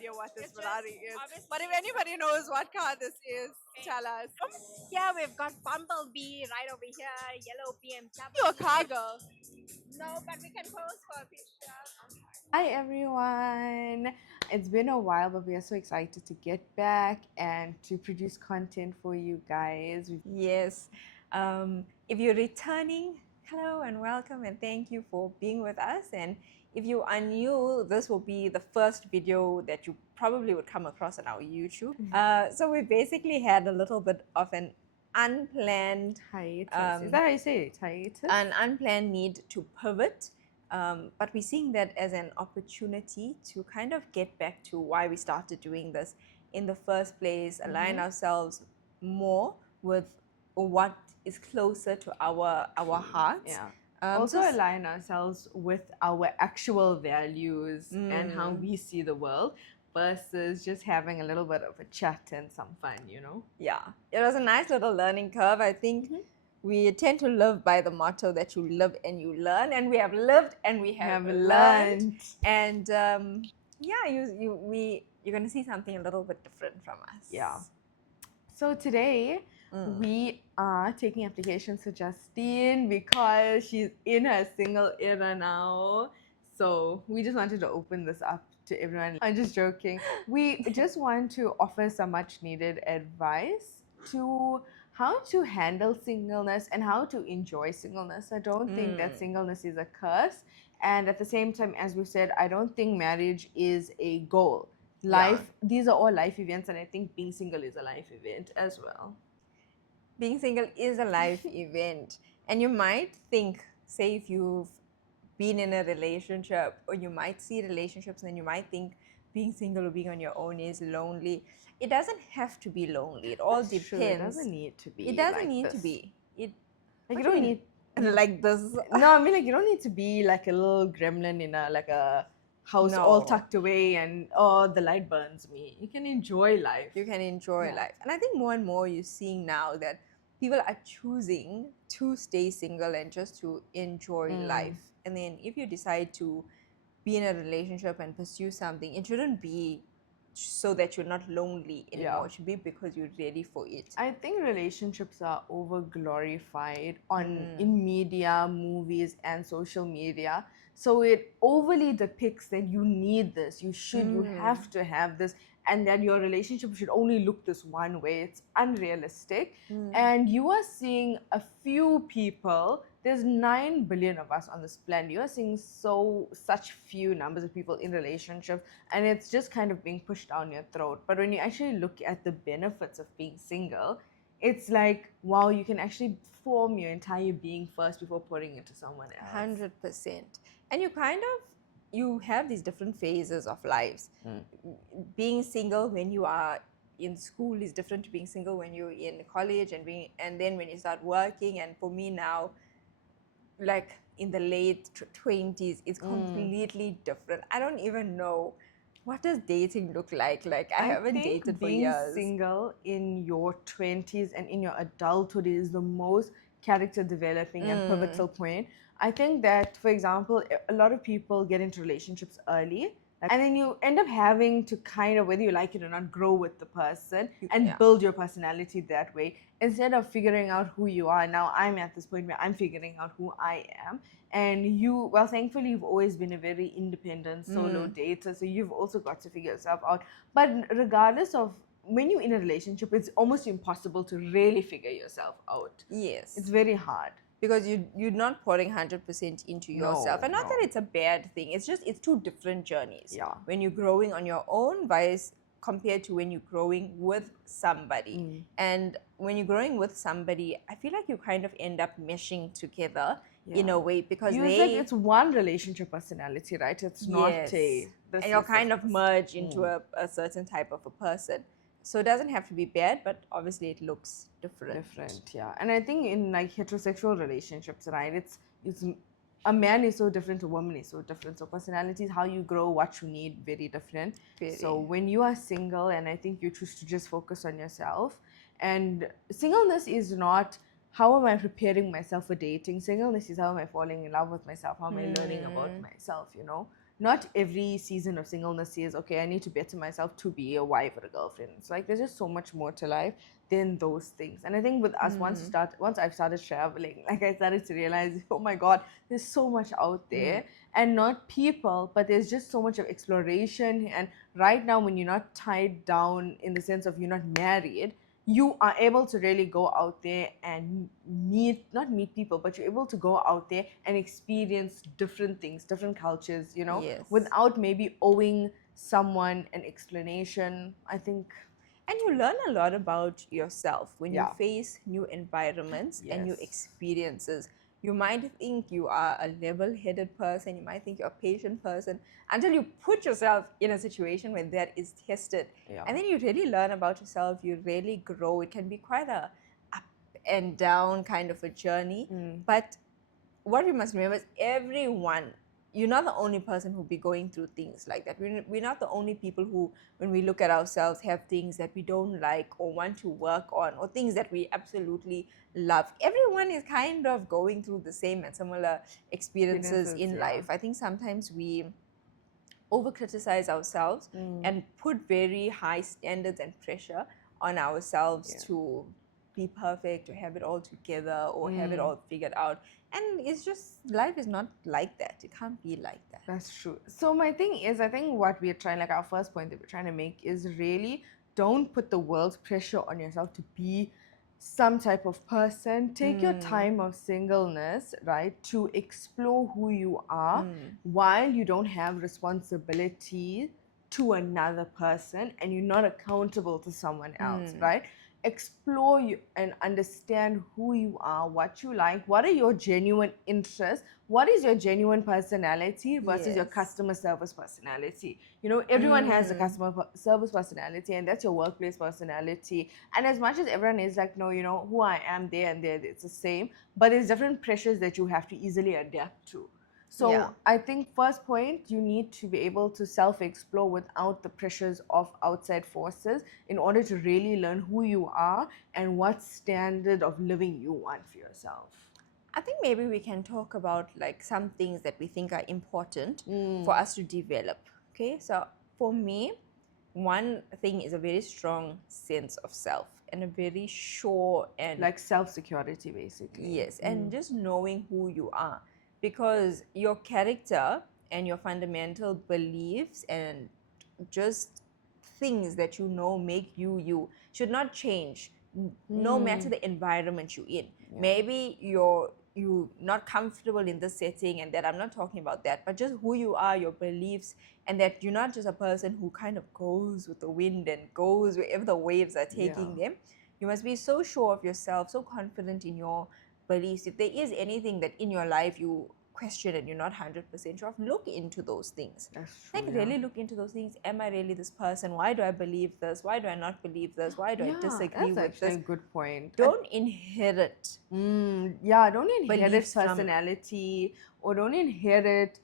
idea what this It's just Ferrari is. obviously But if it's anybody knows what car this is, tell us. Here we've got Bumblebee right over here, yellow BMW. You're a car girl. No, but we can pose for a picture. Hi everyone! It's been a while, but we are so excited to get back and to produce content for you guys. Yes. If you're returning, hello and welcome, and thank you for being with us. And if you are new, this will be the first video that you probably would come across on our YouTube. So we basically had a little bit of an unplanned Hiatus. Is that how you say it? Hiatus? an unplanned need to pivot. But we're seeing that as an opportunity to kind of get back to why we started doing this in the first place, align ourselves more with what is closer to our hearts. Yeah. Also, Also align ourselves with our actual values and how we see the world versus just having a little bit of a chat and some fun, you know? yeah, it was a nice little learning curve. I think we tend to live by the motto that you live and you learn, and we have lived and we have learned. And yeah, you're going to see something a little bit different from us. Yeah. So today we are taking applications for Justine because she's in her single era now. So we just wanted to open this up to everyone. I'm just joking. We just want to offer some much needed advice to how to handle singleness and how to enjoy singleness. I don't think that singleness is a curse. And at the same time, as we said, I don't think marriage is a goal. These are all life events, and I think being single is a life event as well. Being single is a life event, and you might think, say, if you've been in a relationship, or you might see relationships and you might think being single or being on your own is lonely. It doesn't have to be lonely. It all depends. True, it doesn't need to be. It doesn't like need this. to be. It Like what you do don't mean? need Like this. No, I mean like you don't need to be like a little gremlin in a house all No. tucked away and oh the light burns me. You can enjoy life. You can enjoy Yeah. life. And I think more and more you're seeing now that people are choosing to stay single and just to enjoy life. And then if you decide to be in a relationship and pursue something, it shouldn't be so that you're not lonely anymore. Yeah. It should be because you're ready for it. I think relationships are over glorified in media, movies, and social media. So it overly depicts that you need this, you have to have this, and that your relationship should only look this one way. It's unrealistic. And you are seeing a few people. There's 9 billion of us on this planet. You are seeing such few numbers of people in relationships, and it's just kind of being pushed down your throat. But when you actually look at the benefits of being single, it's like, wow, you can actually form your entire being first before pouring into someone else. 100%. And you have these different phases of lives. Being single when you are in school is different to being single when you're in college, and then when you start working. And for me now, like in the late 20s, it's completely different. I don't even know, what does dating look like? Like I haven't think dated for being years. single in your 20s and in your adulthood is the most character developing and pivotal point. I think that, for example, a lot of people get into relationships early, and then you end up having to kind of, whether you like it or not, grow with the person and build your personality that way instead of figuring out who you are. Now I'm at this point where I'm figuring out who I am. And you, well, thankfully, you've always been a very independent solo dater, so you've also got to figure yourself out. But regardless of when you're in a relationship, it's almost impossible to really figure yourself out. Yes. It's very hard. Because you're not pouring 100% into yourself. And not that it's a bad thing. It's just, it's two different journeys. Yeah. When you're growing on your own compared to when you're growing with somebody. And when you're growing with somebody, I feel like you kind of end up meshing together in a way, because it's one relationship personality, right? It's not and you'll kind of merge into a certain type of a person. So it doesn't have to be bad, but obviously it looks different. Yeah. And I think in like heterosexual relationships, right, it's a man is so different, a woman is so different. So personalities, how you grow, what you need, very different. So when you are single, and I think you choose to just focus on yourself, and singleness is not how am I preparing myself for dating. Singleness is how am I falling in love with myself, how am I learning about myself, you know. not every season of singleness says, okay, I need to better myself to be a wife or a girlfriend. It's like there's just so much more to life than those things. And I think with us, once I've started traveling, like I started to realize, oh my God, there's so much out there. And not people, but there's just so much of exploration. And right now, when you're not tied down in the sense of you're not married, you are able to really go out there and not meet people, but you're able to go out there and experience different things, different cultures, Yes. without maybe owing someone an explanation. I think. And you learn a lot about yourself when you Yeah. face new environments and new Yes. experiences. You might think you are a level headed person, you might think you're a patient person until you put yourself in a situation where that is tested. Yeah. And then you really learn about yourself, you really grow. It can be quite a up and down kind of a journey. But what we must remember is everyone, you're not the only person who'll be going through things like that. We're not the only people who, when we look at ourselves, have things that we don't like or want to work on or things that we absolutely love. Everyone is kind of going through the same and similar experiences in life. I think sometimes we over criticize ourselves and put very high standards and pressure on ourselves to be perfect, to have it all together or have it all figured out. And it's just, life is not like that. It can't be like that. That's true. So my thing is, I think what we're trying, like our first point that we're trying to make is really don't put the world's pressure on yourself to be some type of person. Take your time of singleness, right, to explore who you are while you don't have responsibility to another person and you're not accountable to someone else, right? Explore you and understand who you are, what you like, what are your genuine interests, what is your genuine personality versus your customer service personality. Everyone has a customer service personality, and that's your workplace personality. And as much as everyone is like, no, who I am there and there, it's the same, but there's different pressures that you have to easily adapt to. So I think first point, you need to be able to self-explore without the pressures of outside forces in order to really learn who you are and what standard of living you want for yourself. I think maybe we can talk about like some things that we think are important for us to develop. Okay, so for me, one thing is a very strong sense of self and a very sure and like self-security, basically. Yes, and just knowing who you are, because your character and your fundamental beliefs and just things that you know make you should not change no matter the environment you're in. Maybe you're not comfortable in this setting, and that I'm not talking about that, but just who you are, your beliefs, and that you're not just a person who kind of goes with the wind and goes wherever the waves are taking them. You must be so sure of yourself, so confident in your beliefs. If there is anything that in your life you question and you're not 100% sure of, look into those things. That's true. Like, really look into those things. Am I really this person? Why do I believe this? Why do I not believe this? Why do I disagree that's with this? a good point. Don't inherit. Don't inherit Beliefs from- personality or don't inherit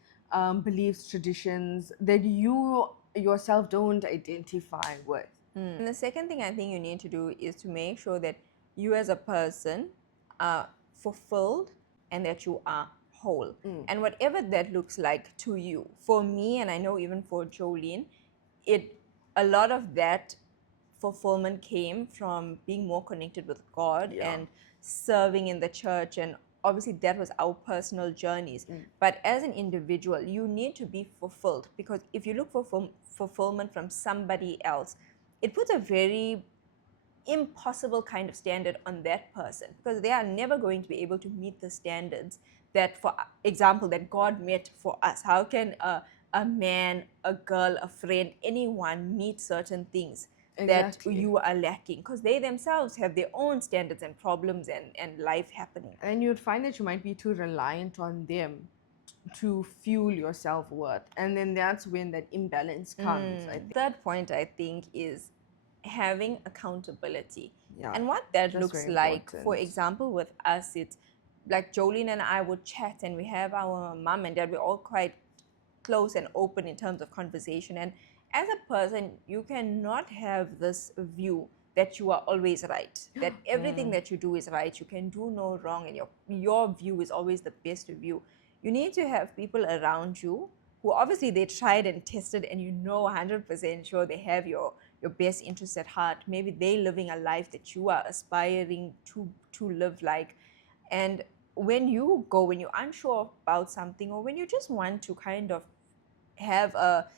beliefs, traditions that you yourself don't identify with. And the second thing I think you need to do is to make sure that you as a person are fulfilled and that you are whole. And whatever that looks like to you. For me, and I know even for Jolene, a lot of that fulfillment came from being more connected with God and serving in the church, and obviously that was our personal journeys. But as an individual, you need to be fulfilled, because if you look for fulfillment from somebody else, it puts a very impossible kind of standard on that person, because they are never going to be able to meet the standards that, for example, that God met for us. How can a man, a girl, a friend, anyone meet certain things that you are lacking? Because they themselves have their own standards and problems and life happening. And you'd find that you might be too reliant on them to fuel your self-worth, and then that's when that imbalance comes. I think. Third point, I think, is having accountability. Yeah, and what that that's looks very like, important. for example, with us, it's like Jolene and I would chat, and we have our mom and dad, we're all quite close and open in terms of conversation. And as a person, you cannot have this view that you are always right, that everything that you do is right, you can do no wrong, and your view is always the best view. You need to have people around you who obviously they tried and tested, and 100% sure they have your best interests at heart. Maybe they living a life that you are aspiring to live like. And when you're unsure about something, or when you just want to kind of have a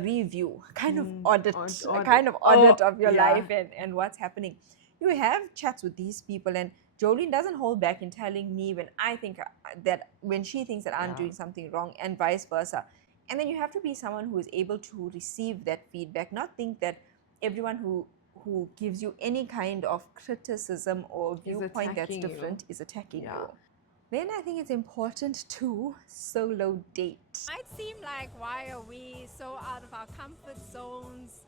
review, kind of audit, a kind of audit of your life and what's happening. You have chats with these people, and Jolene doesn't hold back in telling me when I think that when she thinks that I'm doing something wrong, and vice versa. And then you have to be someone who is able to receive that feedback, not think that everyone who gives you any kind of criticism or viewpoint that's attacking you. different is attacking you. Then I think it's important to solo date. Might seem like, why are we so out of our comfort zones?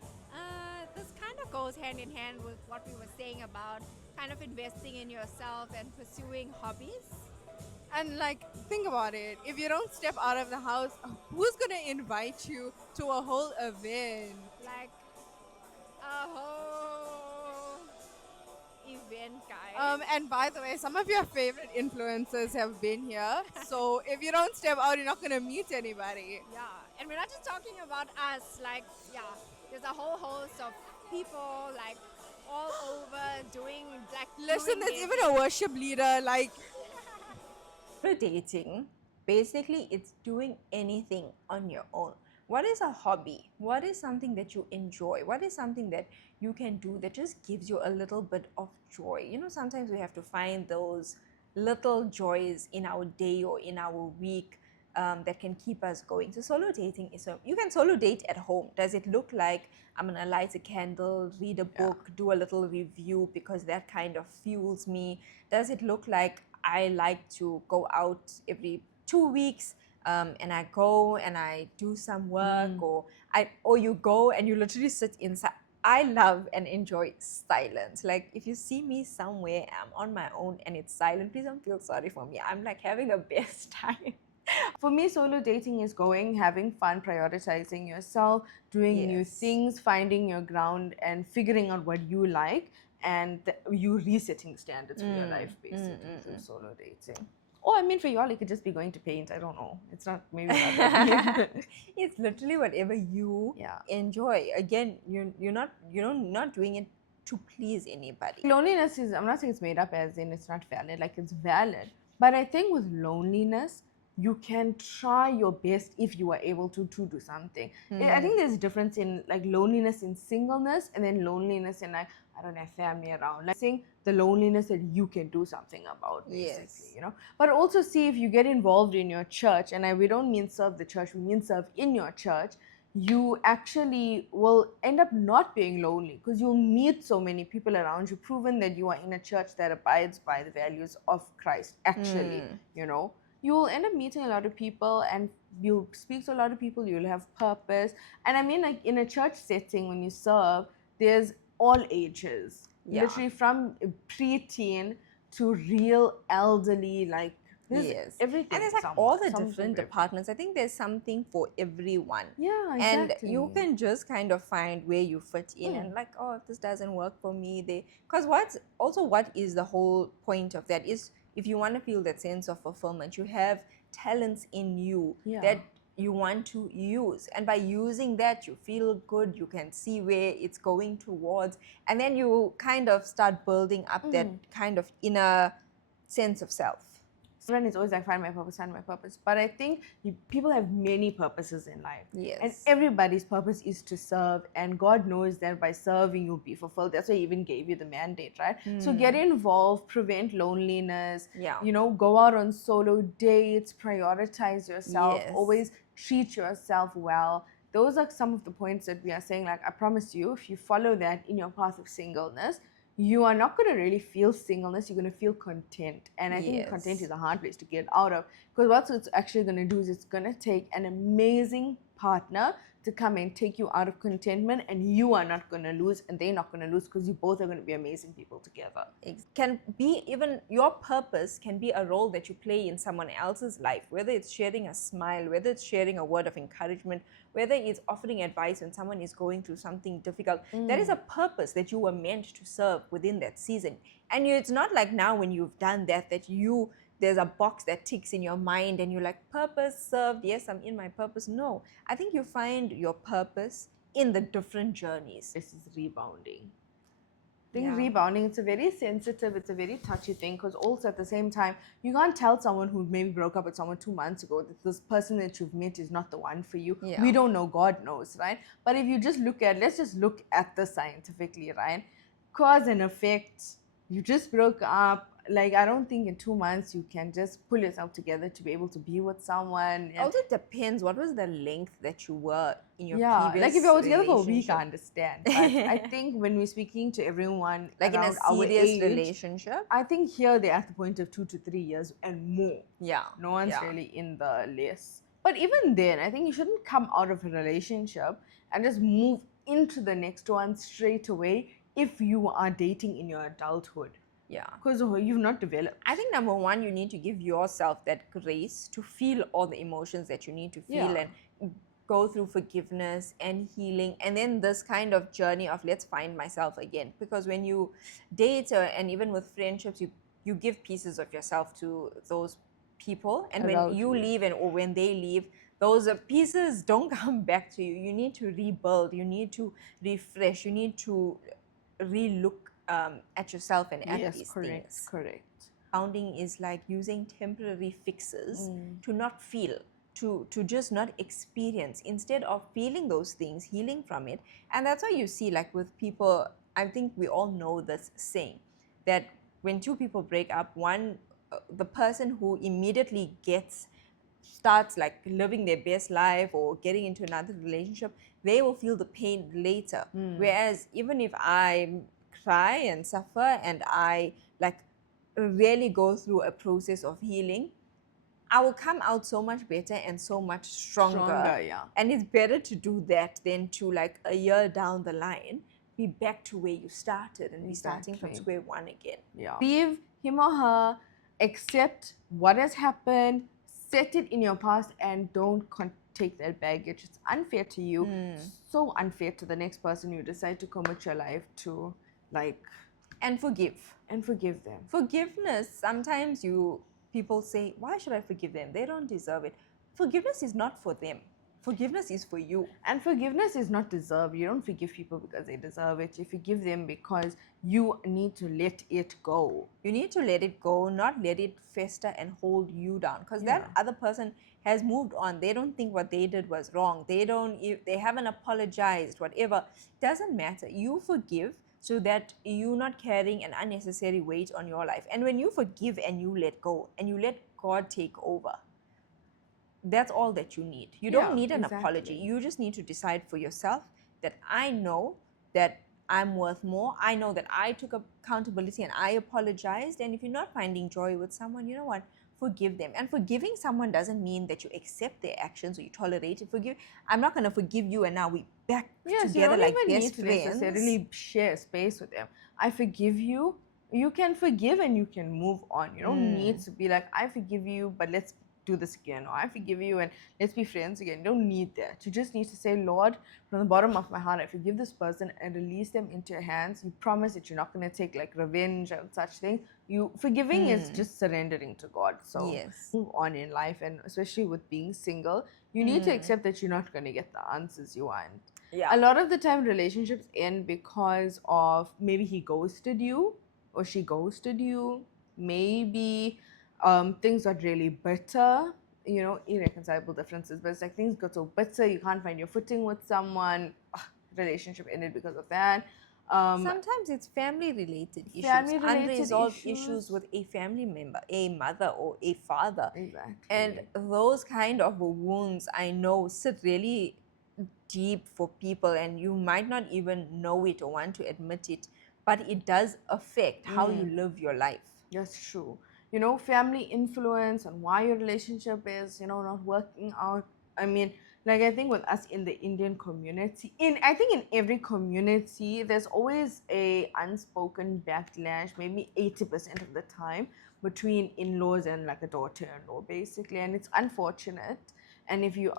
This kind of goes hand in hand with what we were saying about kind of investing in yourself and pursuing hobbies. And like, think about it. If you don't step out of the house, who's gonna invite you to a whole event? Like a whole event, guys. And by the way, some of your favorite influencers have been here. So if you don't step out, you're not gonna meet anybody. Yeah, and we're not just talking about us. Like, yeah, there's a whole host of people like all over doing like. Listen, doing there's this. even a worship leader. Like, For dating, basically it's doing anything on your own. What is a hobby? What is something that you enjoy? What is something that you can do that just gives you a little bit of joy? Sometimes we have to find those little joys in our day or in our week that can keep us going. So solo dating is you can solo date at home. Does it look like I'm gonna light a candle, read a book, do a little review because that kind of fuels me? Does it look like I like to go out every 2 weeks and I go and I do some work, or you go and you literally sit inside. I love and enjoy silence. Like, if you see me somewhere, I'm on my own and it's silent, please don't feel sorry for me. I'm like having a best time. For me, solo dating is going, having fun, prioritizing yourself, doing new things, finding your ground, and figuring out what you like, and you resetting standards for your life, basically, through solo dating. Or, I mean, for y'all, it could just be going to paint. I don't know. It's not, maybe not that deep. It's literally whatever you enjoy. Again, you're not doing it to please anybody. Loneliness is, I'm not saying it's made up as in it's not valid, like it's valid. But I think with loneliness, you can try your best if you are able to do something. I think there's a difference in like loneliness in singleness and then loneliness in like, I don't have family around. Like saying the loneliness that you can do something about, basically, But also see if you get involved in your church, and we don't mean serve the church, we mean serve in your church, you actually will end up not being lonely because you'll meet so many people around you, proven that you are in a church that abides by the values of Christ, actually, You'll end up meeting a lot of people and you'll speak to a lot of people, you'll have purpose. And I mean, like in a church setting, when you serve, there's all ages, literally from preteen to real elderly, like everything. And there's like all the different departments. I think there's something for everyone. Yeah, exactly. And you can just kind of find where you fit in and like, oh, if this doesn't work for me, because what is the whole point of that is, if you want to feel that sense of fulfillment, you have talents in you that you want to use. And by using that, you feel good, you can see where it's going towards. And then you kind of start building up that kind of inner sense of self. Everyone is always like, find my purpose. But I think people have many purposes in life. Yes. And everybody's purpose is to serve. And God knows that by serving, you'll be fulfilled. That's why He even gave you the mandate, right? So get involved, prevent loneliness, go out on solo dates, prioritize yourself, always treat yourself well. Those are some of the points that we are saying, like, I promise you, if you follow that in your path of singleness, you are not going to really feel singleness, you're going to feel content. And I think content is a hard place to get out of, because what it's actually going to do is it's going to take an amazing partner to come and take you out of contentment, and you are not going to lose and they're not going to lose, because you both are going to be amazing people together. Can be even your purpose can be a role that you play in someone else's life, whether it's sharing a smile, whether it's sharing a word of encouragement, whether it's offering advice when someone is going through something difficult. That is a purpose that you were meant to serve within that season. And it's not like now when you've done that you there's a box that ticks in your mind and you're like, purpose served, yes, I'm in my purpose. No, I think you find your purpose in the different journeys. This is rebounding. I think Yeah. rebounding, it's a very sensitive, it's a very touchy thing, because also at the same time, you can't tell someone who maybe broke up with someone 2 months ago that this person that you've met is not the one for you. Yeah. We don't know, God knows, right? But if you just let's just look at this scientifically, right? Cause and effect, you just broke up. Like, I don't think in 2 months you can just pull yourself together to be able to be with someone. And Also depends what was the length that you were in your yeah, previous like if you were together for a week, relationship. I understand. But I think when we're speaking to everyone Like in a around our serious age, relationship. I think here they're at the point of 2 to 3 years and more. Yeah. No one's yeah. really in the less. But even then, I think you shouldn't come out of a relationship and just move into the next one straight away if you are dating in your adulthood. Yeah. Because you've not developed. I think number one, you need to give yourself that grace to feel all the emotions that you need to feel Yeah. and go through forgiveness and healing. And then this kind of journey of let's find myself again. Because when you date and even with friendships, you give pieces of yourself to those people. And when Around you you. leave or when they leave, those pieces don't come back to you. You need to rebuild. You need to refresh. You need to re-look at yourself and at Yes, these correct, things. correct. Rebounding is like using temporary fixes to not feel, to just not experience, instead of feeling those things, healing from it. And that's why you see, like with people, I think we all know this saying that when two people break up, the person who immediately starts like living their best life or getting into another relationship, they will feel the pain later. Whereas even if I cry and suffer and I like really go through a process of healing, I will come out so much better and so much stronger. Yeah. And it's better to do that than to like a year down the line be back to where you started and be starting from Exactly. square one again. Yeah. Leave him or her, accept what has happened, set it in your past, and don't take that baggage. It's unfair to you, so unfair to the next person you decide to commit your life to, like, And forgive. and forgive them. Forgiveness, sometimes people say, why should I forgive them? They don't deserve it. Forgiveness is not for them. Forgiveness is for you. And forgiveness is not deserved. You don't forgive people because they deserve it. You forgive them because you need to let it go. You need to let it go, not let it fester and hold you down. Because that other person has moved on. They don't think what they did was wrong. They haven't apologized, whatever. Doesn't matter. You forgive so that you're not carrying an unnecessary weight on your life. And when you forgive and you let go and you let God take over, that's all that you need. You don't need an apology. You just need to decide for yourself that I know that I'm worth more. I know that I took accountability and I apologized. And if you're not finding joy with someone, you know what? Forgive them. And forgiving someone doesn't mean that you accept their actions or you tolerate it. I'm not going to forgive you and now we back together like best friends. You don't even need to necessarily share space with them. I forgive you. You can forgive and you can move on. You don't need to be like, I forgive you, but let's do this again, or I forgive you and let's be friends again. You don't need that. You just need to say, Lord, from the bottom of my heart, I forgive this person and release them into your hands. You promise that you're not going to take like revenge and such things. Forgiving is just surrendering to God. So move on in life, and especially with being single, you need to accept that you're not going to get the answers you want. A lot of the time relationships end because of maybe he ghosted you or she ghosted you. Maybe things got really bitter, irreconcilable differences, but it's like things got so bitter, you can't find your footing with someone. Relationship ended because of that. Sometimes it's family related issues, unresolved issues with a family member, a mother or a father. Exactly. And those kind of wounds, I know, sit really deep for people, and you might not even know it or want to admit it, but it does affect how you live your life. That's true. Family influence on why your relationship is, not working out. I mean, like, I think with us in the Indian community, I think in every community, there's always a unspoken backlash, maybe 80% of the time, between in-laws and like a daughter-in-law, basically. And it's unfortunate. And if you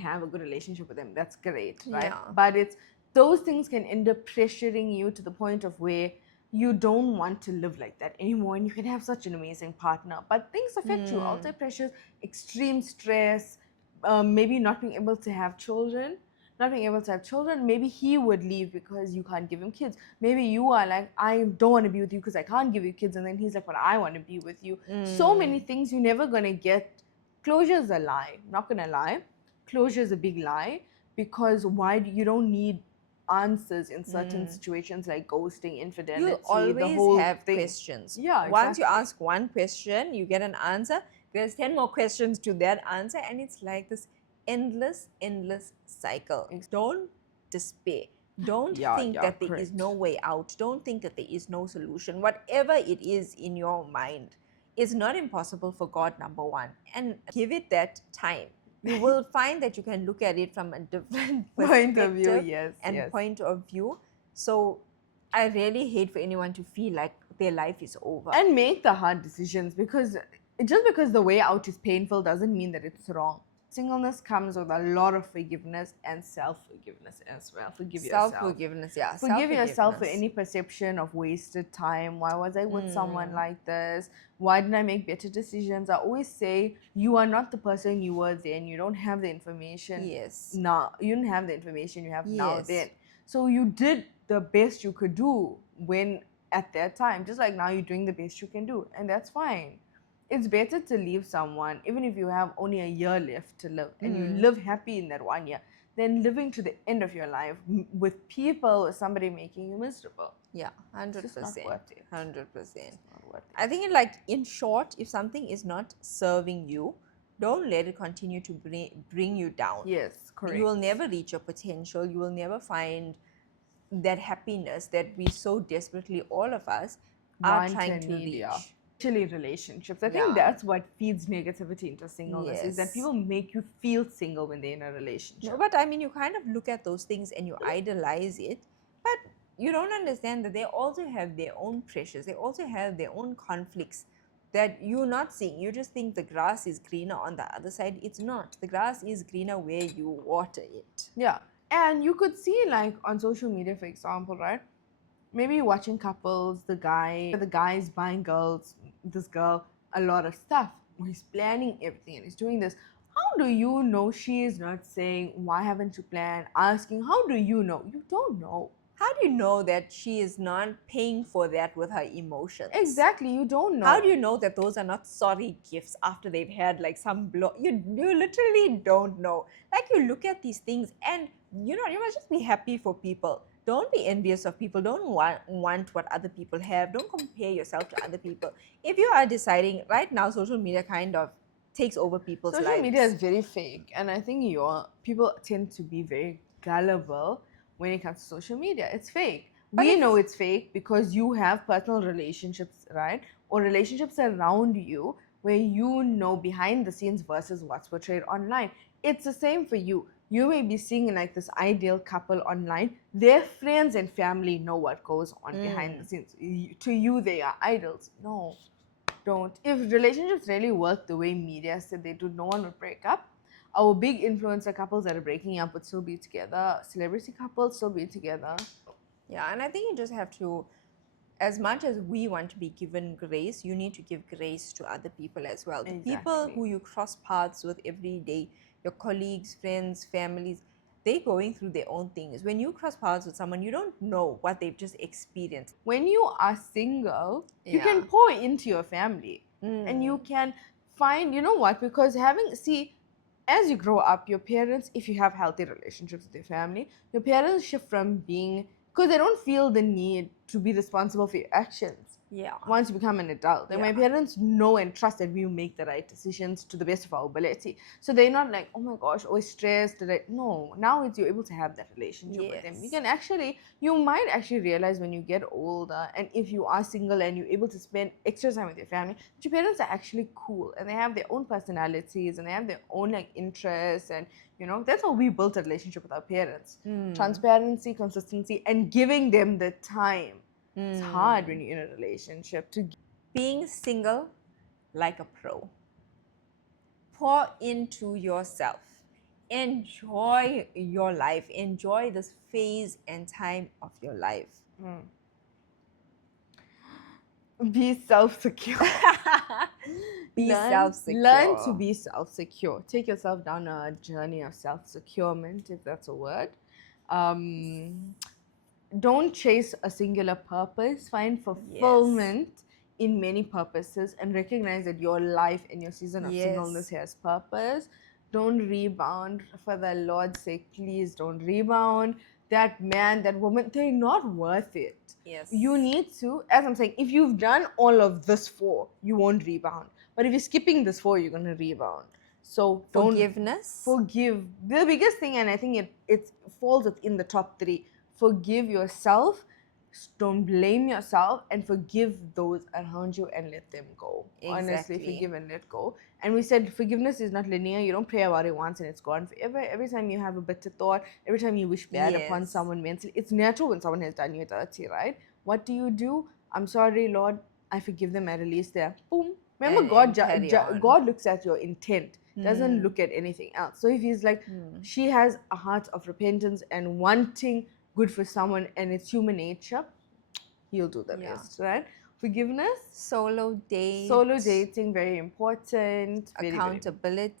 have a good relationship with them, that's great, right? Yeah. But those things can end up pressuring you to the point of where you don't want to live like that anymore, and you can have such an amazing partner. But things affect you, outside pressures, extreme stress, maybe not being able to have children. Not being able to have children, maybe he would leave because you can't give him kids. Maybe you are like, I don't want to be with you because I can't give you kids, and then he's like, but I want to be with you. So many things you're never gonna get. Closure's a lie. Not gonna lie, closure's a big lie, because why do you don't need answers in certain situations like ghosting, infidelity, You the always whole have thing. questions. Yeah, Once you exactly. ask one question, you get an answer. There's 10 more questions to that answer, and it's like this endless cycle. Don't despair. Don't think that there is correct. no way out. Don't think that there is no solution. Whatever it is in your mind is not impossible for God, number one. And give it that time. You will find that you can look at it from a different Point of view, perspective yes, and yes. point of view. So I really hate for anyone to feel like their life is over. And make the hard decisions, because just because the way out is painful doesn't mean that it's wrong. Singleness comes with a lot of forgiveness and self-forgiveness as well. Forgive yourself. Self-forgiveness, yeah. Forgive yourself for self-forgiveness. any perception of wasted time. Why was I with someone like this? Why didn't I make better decisions? I always say you are not the person you were then. You don't have the information Yes. now. You don't have the information you have now Yes. then. So you did the best you could do when at that time. Just like now you're doing the best you can do, and that's fine. It's better to leave someone, even if you have only a year left to live, and you live happy in that 1 year, than living to the end of your life with people or somebody making you miserable. Yeah, 100%. It's just not worth it. 100%. Not worth it. I think, like, in short, if something is not serving you, don't let it continue to bring you down. Yes, correct. You will never reach your potential. You will never find that happiness that we so desperately, all of us, are Want trying and to need, reach. yeah. Especially relationships. I think Yeah. that's what feeds negativity into singleness, is that Yes. people make you feel single when they're in a relationship. No, but I mean, you kind of look at those things and you idolize it, but you don't understand that they also have their own pressures. They also have their own conflicts that you're not seeing. You just think the grass is greener on the other side. It's not. The grass is greener where you water it. Yeah. And you could see, like, on social media, for example, right? Maybe you're watching couples, the guy is buying this girl a lot of stuff. He's planning everything and he's doing this. How do you know she is not saying, why haven't you planned? Asking, how do you know? You don't know. How do you know that she is not paying for that with her emotions? Exactly, you don't know. How do you know that those are not sorry gifts after they've had like some blow? You literally don't know. Like, you look at these things and you must just be happy for people. Don't be envious of people. Don't want what other people have. Don't compare yourself to other people. If you are deciding right now, social media kind of takes over people's lives. Social media is very fake, and I think people tend to be very gullible when it comes to social media. It's fake. We know it's fake because you have personal relationships, right? Or relationships around you where you know behind the scenes versus what's portrayed online. It's the same for you. You may be seeing like this ideal couple online. Their friends and family know what goes on behind the scenes. To you, they are idols. No, don't. If relationships really work the way media said they do, no one would break up. Our big influencer couples that are breaking up would still be together. Celebrity couples still be together. Yeah, and I think you just have to, as much as we want to be given grace, you need to give grace to other people as well. The people Exactly. who you cross paths with every day, your colleagues, friends, families, they're going through their own things. When you cross paths with someone, you don't know what they've just experienced. When you are single, you can Yeah. pour into your family and you can find, you know what, because as you grow up, your parents, if you have healthy relationships with your family, your parents shift from being, because they don't feel the need to be responsible for your actions. Yeah. Once you become an adult, and my Yeah. parents know and trust that we will make the right decisions to the best of our ability. So they're not like, oh my gosh, always stressed. No, now it's you're able to have that relationship with them. You might actually realize when you get older, and if you are single and you're able to spend extra time with your family, that your parents are actually cool and they have their own personalities and they have their own like interests, and that's how we built a relationship with our parents. Transparency, consistency, and giving them the time. It's hard when you're in a relationship to Being single like a pro. Pour into yourself. Enjoy your life. Enjoy this phase and time of your life. Be self-secure. Be Learn self-secure. to be self-secure. Take yourself down a journey of self-securement, if that's a word. Don't chase a singular purpose. Find fulfillment in many purposes and recognize that your life and your season of singleness has purpose. Don't rebound. For the Lord's sake, please don't rebound. That man, that woman, they're not worth it. Yes. You need to, as I'm saying, if you've done all of this for, you won't rebound. But if you're skipping this for, you're going to rebound. So Forgiveness. Forgive. The biggest thing, and I think it falls within the top 3. Forgive yourself. Don't blame yourself, and forgive those around you and let them go. Honestly, forgive and let go. And we said forgiveness is not linear. You don't pray about it once and it's gone forever. Every time you have a bitter thought, every time you wish bad upon someone mentally, it's natural when someone has done you dirty, right? What do? I'm sorry, Lord. I forgive them. I release them. Boom. Remember, God looks at your intent, doesn't look at anything else. So if He's like, she has a heart of repentance and wanting good for someone, and it's human nature, He'll do the rest, right? Forgiveness. Solo dating, very important. Accountability.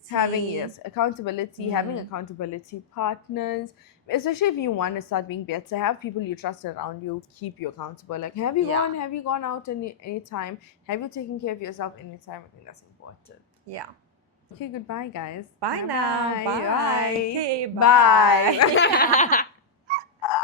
Having accountability partners, especially if you want to start being better. Have people you trust around you, keep you accountable. Like, have you gone out any time? Have you taken care of yourself anytime? I think that's important. Yeah. Okay, goodbye, guys. Bye now. Bye. Bye. Okay, bye.